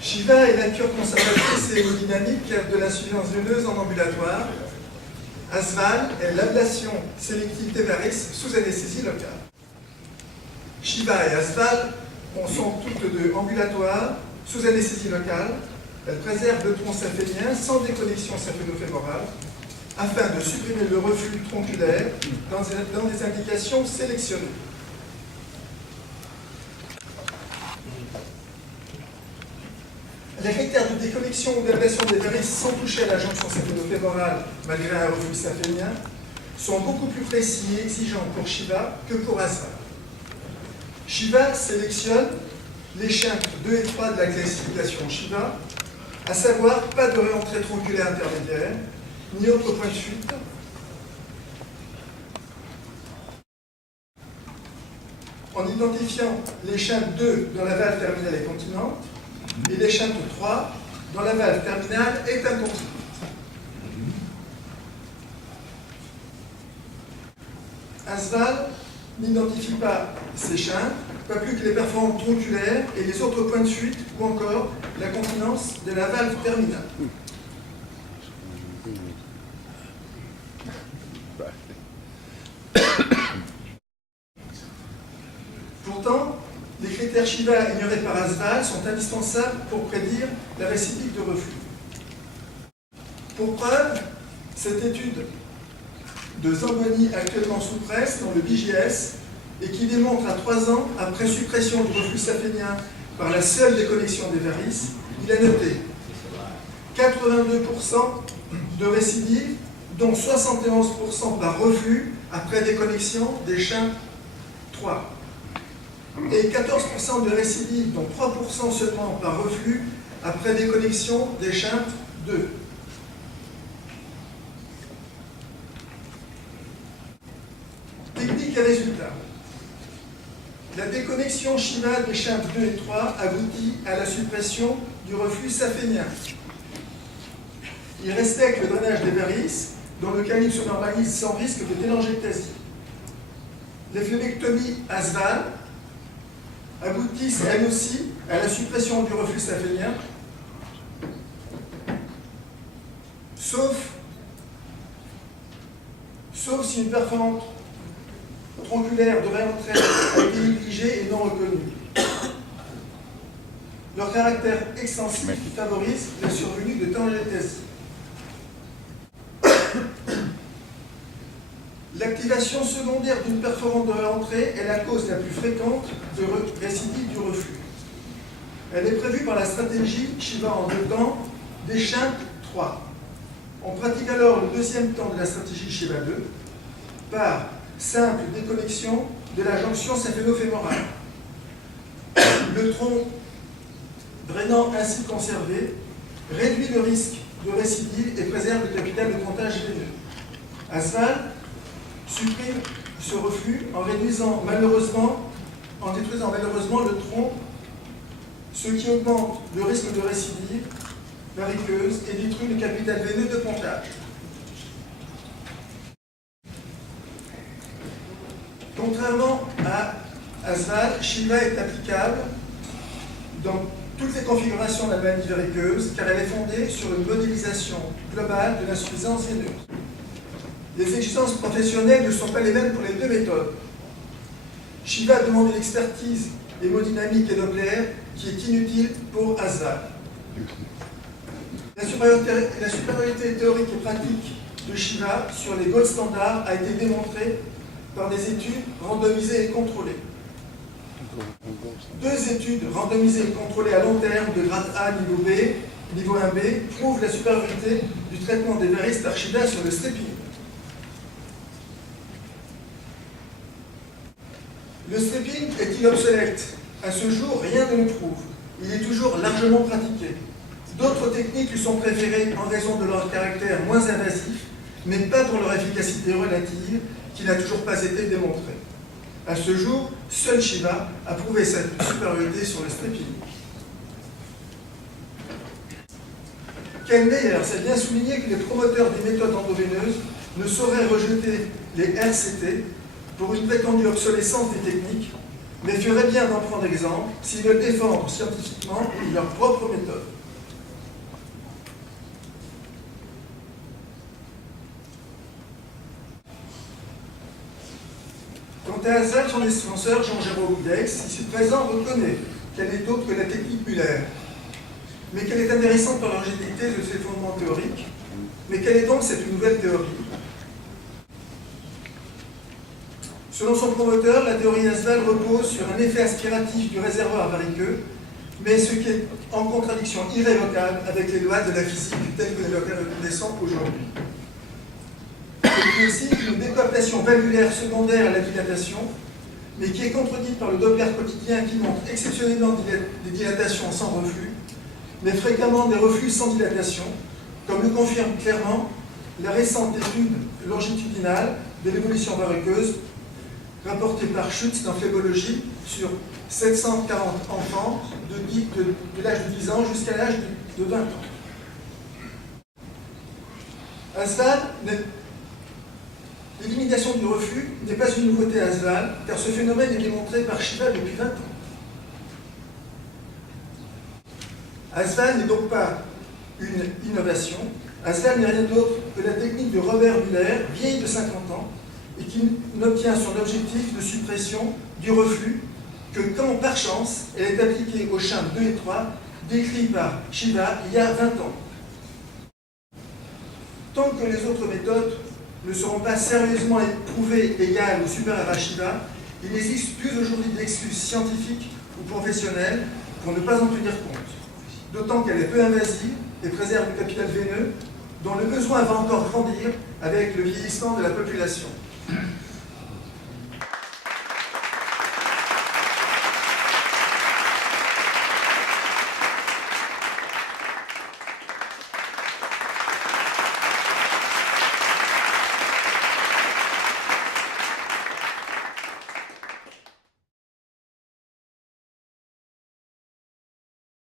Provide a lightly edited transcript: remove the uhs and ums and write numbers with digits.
Shiva est la cure conservatrice et hémodynamique de l'insuffisance veineuse en ambulatoire. Asval est l'ablation sélective des varices sous anesthésie locale. Shiva et Asval sont toutes deux ambulatoires sous anesthésie locale. Elles préservent le tronc saphénien sans déconnexion saphéno-fémorale afin de supprimer le reflux tronculaire dans des indications sélectionnées. Les critères de déconnexion ou d'ablation des varices sans toucher à la jonction saphéno-fémorale malgré un reflux saphénien sont beaucoup plus précis et exigeants pour Shiva que pour Asval. Shiva sélectionne les shunts 2 et 3 de la classification Shiva, à savoir pas de réentrée tronculaire intermédiaire, ni autre point de fuite, en identifiant les shunts 2 dans la valve terminale et continente, et les shunts 3 dans la valve terminale est incontinente. Asval n'identifie pas ces shunts, pas plus que les perforantes tronculaires et les autres points de fuite, ou encore la continence de la valve terminale. Pourtant, les critères Shiva ignorés par Asval sont indispensables pour prédire la récidive de reflux. Pour preuve, cette étude de Zamboni actuellement sous presse dans le BJS et qui démontre à 3 ans, après suppression du reflux saphénien par la seule déconnexion des varices, il a noté 82% de récidive, dont 71% par reflux après déconnexion des shunts 3. Et 14% de récidive, dont 3% seulement par reflux après déconnexion des shunts 2. Technique et résultat. La déconnexion Shiva des shunts 2 et 3 aboutit à la suppression du reflux saphénien. Il respecte le drainage des varices, dont le calibre se normalise sans risque de télangiectasie. Les phlémectomies Asval aboutissent elles aussi à la suppression du reflux saphénien, sauf si une perforante tronculaire de réentrée a été négligée et non reconnue. Leur caractère extensif favorise la survenue de télangiectasie. L'activation secondaire d'une perforante de réentrée est la cause la plus fréquente de récidive du reflux. Elle est prévue par la stratégie Shiva en 2 temps des shunts 3. On pratique alors le deuxième temps de la stratégie Shiva 2 par simple déconnexion de la jonction saphéno-fémorale. Le tronc drainant ainsi conservé réduit le risque de récidive et préserve le capital de trontage veineux. Asval supprime ce reflux en détruisant malheureusement le tronc, ce qui augmente le risque de récidive variqueuse et détruit le capital veineux de pontage. Contrairement à Asval, Shiva est applicable dans toutes les configurations de la maladie variqueuse car elle est fondée sur une modélisation globale de l'insuffisance veineuse. Les exigences professionnelles ne sont pas les mêmes pour les 2 méthodes. Shiva demande une expertise hémodynamique et Doppler qui est inutile pour Asval. La supériorité théorique et pratique de Shiva sur les gold standards a été démontrée par des études randomisées et contrôlées. 2 études randomisées et contrôlées à long terme de grade A niveau B, niveau 1B, prouvent la supériorité du traitement des varices par Shiva sur le stripping. Le stripping est-il obsolète? À ce jour, rien ne le prouve. Il est toujours largement pratiqué. D'autres techniques lui sont préférées en raison de leur caractère moins invasif, mais pas pour leur efficacité relative, qui n'a toujours pas été démontrée. À ce jour, seul Shiva a prouvé sa supériorité sur le stripping. Ken Meyer s'est bien souligné que les promoteurs des méthodes endoveineuses ne sauraient rejeter les RCT pour une prétendue obsolescence des techniques, mais ferait bien d'en prendre exemple s'ils veulent défendre scientifiquement leur propre méthode. Quant à Asval, son défenseur, Jean-Jérôme Oudex, ici présent, reconnaît qu'elle n'est autre que la technique Muller, mais qu'elle est intéressante par l'originalité de ses fondements théoriques. Mais quelle est donc cette nouvelle théorie? Selon son promoteur, la théorie Asval repose sur un effet aspiratif du réservoir variceux, mais ce qui est en contradiction irrévocable avec les lois de la physique telles que nous les connaissons aujourd'hui. C'est aussi une décoaptation valvulaire secondaire à la dilatation, mais qui est contredite par le Doppler quotidien qui montre exceptionnellement des dilatations sans reflux, mais fréquemment des reflux sans dilatation, comme le confirme clairement la récente étude longitudinale de l'évolution variceuse rapportée par Schütz dans Phlébologie sur 740 enfants de l'âge de 10 ans jusqu'à l'âge de 20 ans. Asval, l'élimination du reflux n'est pas une nouveauté à Asval, car ce phénomène est démontré par Shiva depuis 20 ans. Asval n'est donc pas une innovation. Asval n'est rien d'autre que la technique de Robert Müller, vieille de 50 ans, et qui n'obtient son objectif de suppression du reflux que quand, par chance, elle est appliquée aux chambres 2 et 3, décrits par Shiva il y a 20 ans. Tant que les autres méthodes ne seront pas sérieusement prouvées égales ou supérieures à Shiva, il n'existe plus aujourd'hui d'excuse scientifique ou professionnelle pour ne pas en tenir compte. D'autant qu'elle est peu invasive et préserve du capital veineux, dont le besoin va encore grandir avec le vieillissement de la population.